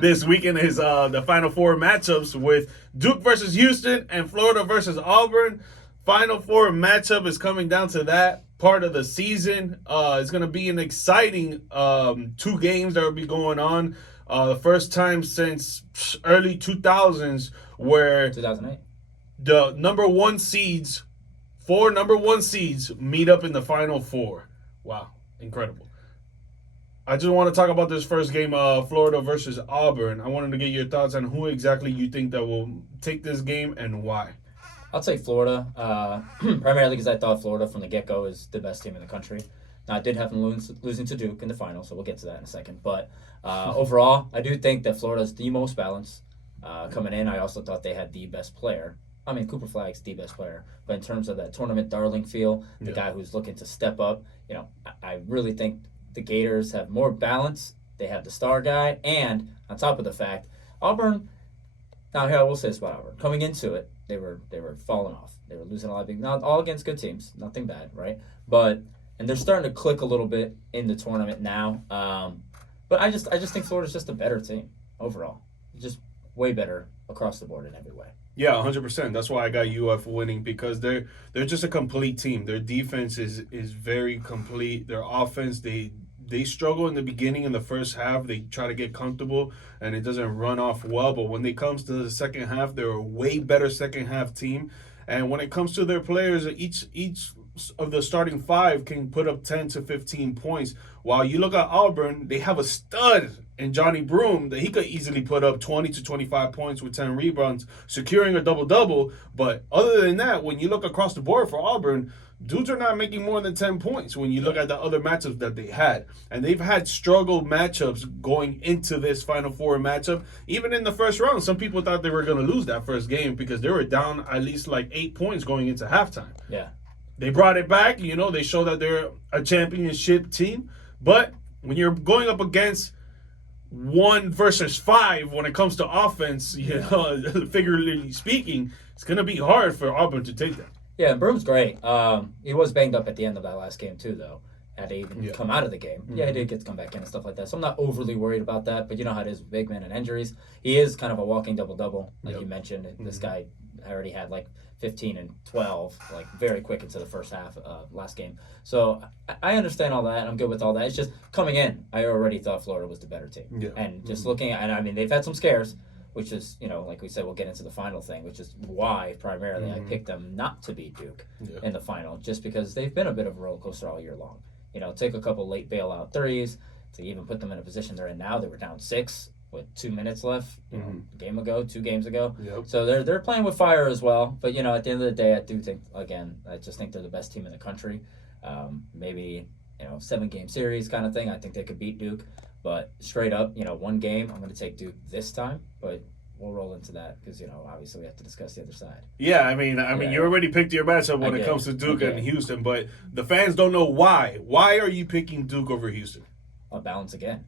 this weekend is the Final Four matchups with Duke versus Houston and Florida versus Auburn. Final Four matchup is coming down to that part of the season. It's going to be an exciting 2 games that will be going on. The first time since early 2000s where 2008. the number 1 seeds, 4 number 1 seeds meet up in the Final Four. Wow, incredible. I just want to talk about this first game, Florida versus Auburn. I wanted to get your thoughts on who exactly you think that will take this game and why. I'll take Florida, primarily because I thought Florida from the get-go is the best team in the country. Now, I did have them losing to Duke in the final, so we'll get to that in a second. But overall, I do think that Florida's the most balanced. Coming in, I also thought they had the best player. I mean, Cooper Flag's the best player. But in terms of that tournament darling feel, the guy who's looking to step up, I really think the Gators have more balance. They have the star guy. And on top of the fact, Auburn, now here I will say this about Auburn. Coming into it, they were falling off. They were losing a lot of big, not all against good teams, nothing bad, right? And they're starting to click a little bit in the tournament now. But I just think Florida's just a better team overall. Just way better across the board in every way. Yeah, 100%. That's why I got UF winning, because they're just a complete team. Their defense is very complete. Their offense, they struggle in the beginning in the first half. They try to get comfortable and it doesn't run off well. But when it comes to the second half, they're a way better second half team. And when it comes to their players, each of the starting 5 can put up 10 to 15 points. While you look at Auburn, they have a stud in Johnny Broome that he could easily put up 20 to 25 points with 10 rebounds, securing a double-double. But other than that, when you look across the board for Auburn, dudes are not making more than 10 points when you look at the other matchups that they had. And they've had struggle matchups going into this Final Four matchup. Even in the first round, some people thought they were going to lose that first game because they were down at least like 8 points going into halftime. Yeah. They brought it back. They show that they're a championship team. But when you're going up against 1 versus 5 when it comes to offense, figuratively speaking, it's going to be hard for Auburn to take that. Yeah, Broome's great. He was banged up at the end of that last game, too, though. Had to even come out of the game. Mm-hmm. Yeah, he did get to come back in and stuff like that. So I'm not overly worried about that. But you know how it is with big men and injuries. He is kind of a walking double-double, like you mentioned. Mm-hmm. This guy already had like 15 and 12, like very quick into the first half last game. So I understand all that. I'm good with all that. It's just coming in, I already thought Florida was the better team. Yeah. And just looking at, and I mean, they've had some scares, which is, like we said, we'll get into the final thing, which is why primarily I picked them not to beat Duke in the final, just because they've been a bit of a roller coaster all year long. Take a couple late bailout threes to even put them in a position they're in now. They were down 6 with 2 minutes left, a 2 games ago. Yep. So they're playing with fire as well. But, at the end of the day, I do think, again, I just think they're the best team in the country. Maybe, 7-game series kind of thing. I think they could beat Duke. But straight up, 1 game, I'm going to take Duke this time. But we'll roll into that because, obviously we have to discuss the other side. Yeah, I mean, you already picked your matchup when it comes to Duke and Houston. But the fans don't know why. Why are you picking Duke over Houston? I'll balance again.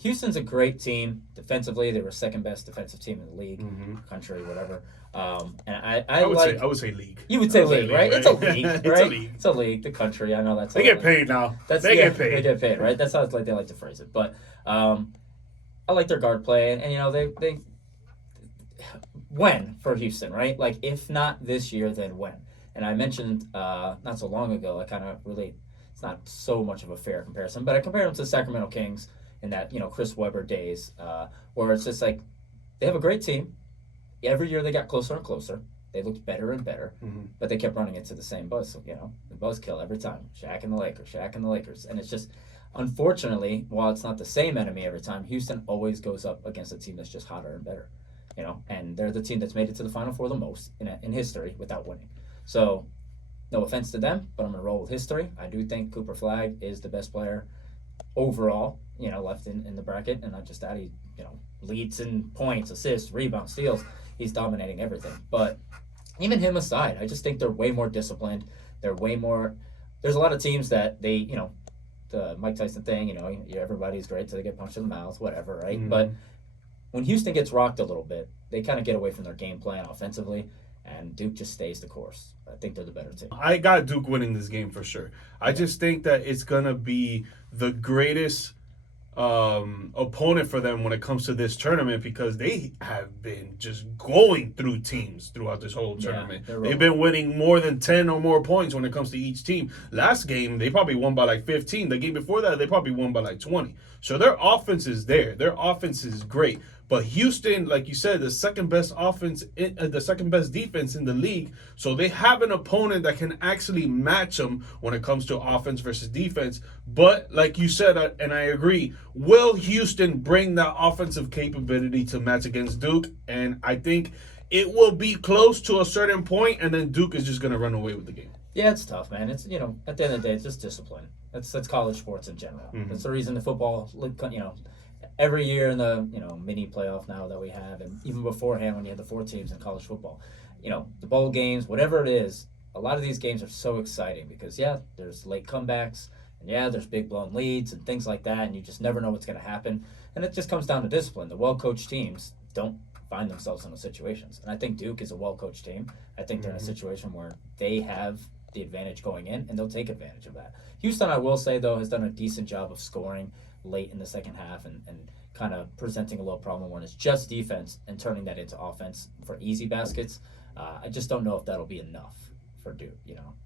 Houston's a great team. Defensively, they were second best defensive team in the league, country, whatever. And I would say league. You would say league, right? It's a league, right? It's a league. It's a league. The country. I know that's. They get paid now. They get paid. They get paid, right? That's how they like to phrase it. But I like their guard play, and they when for Houston, right? Like if not this year, then when? And I mentioned not so long ago. I kind of relate. It's not so much of a fair comparison, but I compared them to the Sacramento Kings in that, Chris Webber days, where it's just like they have a great team. Every year they got closer and closer. They looked better and better, but they kept running into the same buzz. The buzzkill every time. Shaq and the Lakers. And it's just, unfortunately, while it's not the same enemy every time, Houston always goes up against a team that's just hotter and better. And they're the team that's made it to the Final Four the most in history without winning. So, no offense to them, but I'm going to roll with history. I do think Cooper Flagg is the best player overall, left in the bracket, and not just that, he, leads in points, assists, rebounds, steals. He's dominating everything. But even him aside, I just think they're way more disciplined. They're way more. There's a lot of teams that they, the Mike Tyson thing, everybody's great till they get punched in the mouth, whatever, right? Mm-hmm. But when Houston gets rocked a little bit, they kind of get away from their game plan offensively, and Duke just stays the course. I think they're the better team. I got Duke winning this game for sure. I just think that it's going to be the greatest opponent for them when it comes to this tournament because they have been just going through teams throughout this whole tournament. They've been winning more than 10 or more points when it comes to each team. Last game, they probably won by like 15. The game before that, they probably won by like 20. So their offense is there. Their offense is great. But Houston, like you said, the second best the second best defense in the league. So they have an opponent that can actually match them when it comes to offense versus defense. But like you said, and I agree, will Houston bring that offensive capability to match against Duke? And I think it will be close to a certain point, and then Duke is just going to run away with the game. Yeah, it's tough, man. It's at the end of the day, it's just discipline. That's college sports in general. Mm-hmm. That's the reason the football, every year in the mini playoff now that we have, and even beforehand when you had the 4 teams in college football, the bowl games, whatever it is, a lot of these games are so exciting because there's late comebacks, and there's big blown leads and things like that, and you just never know what's going to happen, and it just comes down to discipline. The well-coached teams don't find themselves in those situations, and I think Duke is a well-coached team. I think they're in a situation where they have the advantage going in, and they'll take advantage of that. Houston, I will say though, has done a decent job of scoring late in the second half and kind of presenting a little problem when it's just defense and turning that into offense for easy baskets. I just don't know if that'll be enough for Duke.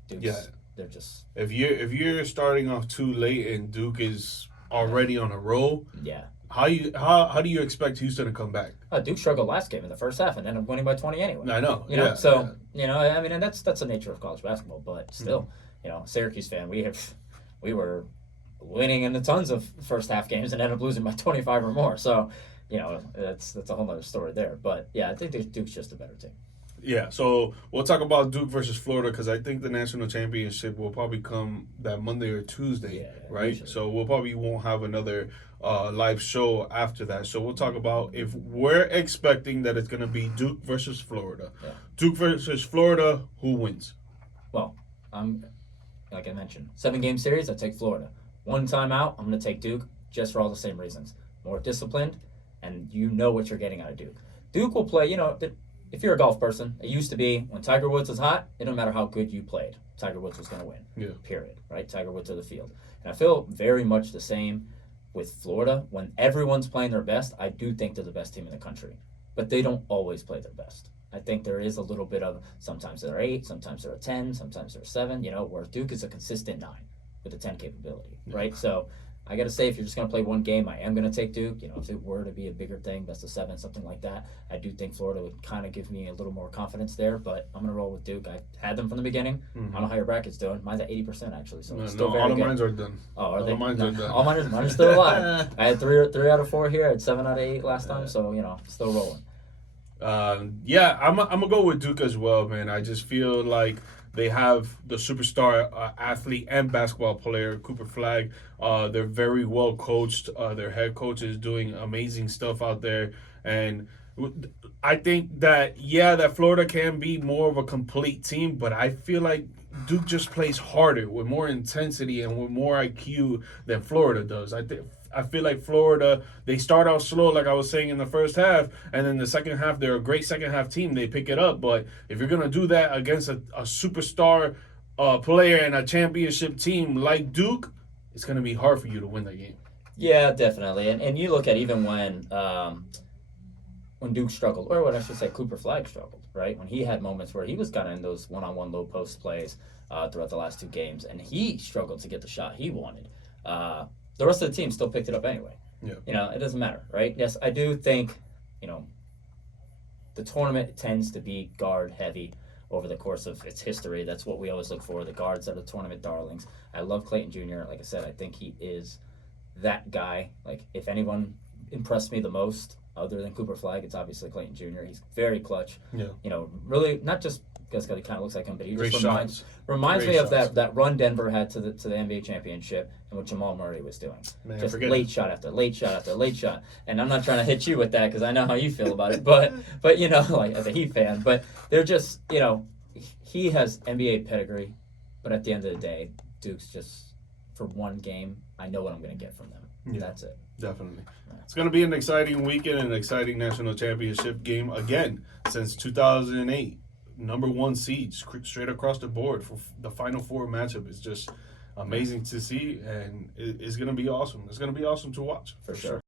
They're just if you're starting off too late and Duke is already on a roll. Yeah. How do you expect Houston to come back? Duke struggled last game in the first half and ended up winning by 20 anyway. I know. I mean, and that's the nature of college basketball. But still, Syracuse fan, we were winning in the tons of first half games and ended up losing by 25 or more. So, that's a whole other story there. But I think Duke's just a better team. Yeah, so we'll talk about Duke versus Florida because I think the national championship will probably come that Monday or Tuesday, right? Usually. So we'll probably won't have another live show after that. So we'll talk about if we're expecting that it's going to be Duke versus Florida. Yeah. Duke versus Florida, who wins? Well, like I mentioned, 7-game series, I take Florida. One time out, I'm going to take Duke just for all the same reasons. More disciplined, and you know what you're getting out of Duke. Duke will play, if you're a golf person, it used to be when Tiger Woods was hot, it didn't matter how good you played. Tiger Woods was going to win. Yeah. Period. Right? Tiger Woods to the field. And I feel very much the same with Florida. When everyone's playing their best, I do think they're the best team in the country. But they don't always play their best. I think there is a little bit of sometimes they're 8, sometimes they're a 10, sometimes they're 7, whereas Duke is a consistent 9 with a 10 capability. Right? So I got to say, if you're just going to play one game, I am going to take Duke. If it were to be a bigger thing, best of 7, something like that, I do think Florida would kind of give me a little more confidence there. But I'm going to roll with Duke. I had them from the beginning. I don't know how your bracket's doing. Mine's at 80% actually, so it's still very good. All of mine are done. Oh, are they? Mine are done. All mine are still alive. I had 3 out of 4 here. I had 7 out of 8 last time, so still rolling. I'm gonna go with Duke as well, man. I just feel like they have the superstar athlete and basketball player, Cooper Flagg. They're very well coached. Their head coach is doing amazing stuff out there. And I think that Florida can be more of a complete team, but I feel like Duke just plays harder with more intensity and with more IQ than Florida does. I feel like Florida, they start out slow, like I was saying in the first half, and then the second half, they're a great second half team. They pick it up. But if you're going to do that against a superstar player and a championship team like Duke, it's going to be hard for you to win that game. Yeah, definitely. And you look at even when Duke struggled, or what I should say, Cooper Flagg struggled, right? When he had moments where he was kind of in those one-on-one low post plays throughout the last 2 games, and he struggled to get the shot he wanted. The rest of the team still picked it up anyway. Yeah. It doesn't matter, right? Yes, I do think, the tournament tends to be guard heavy over the course of its history. That's what we always look for. The guards are the tournament darlings. I love Clayton Jr. Like I said, I think he is that guy. Like, if anyone impressed me the most, other than Cooper Flagg, it's obviously Clayton Jr. He's very clutch. Yeah. Really, not just because he kind of looks like him, but he Great just reminds me of that run Denver had to the NBA championship and what Jamal Murray was doing. Man, just late shot after late shot after late shot. And I'm not trying to hit you with that because I know how you feel about it, but like as a Heat fan, but they're just he has NBA pedigree, but at the end of the day, Duke's just for one game. I know what I'm going to get from them. Yeah. That's it. Definitely. It's going to be an exciting weekend and an exciting national championship game again since 2008. Number 1 seeds straight across the board for the Final Four matchup is just amazing to see, and it's gonna be awesome. It's gonna be awesome to watch For sure.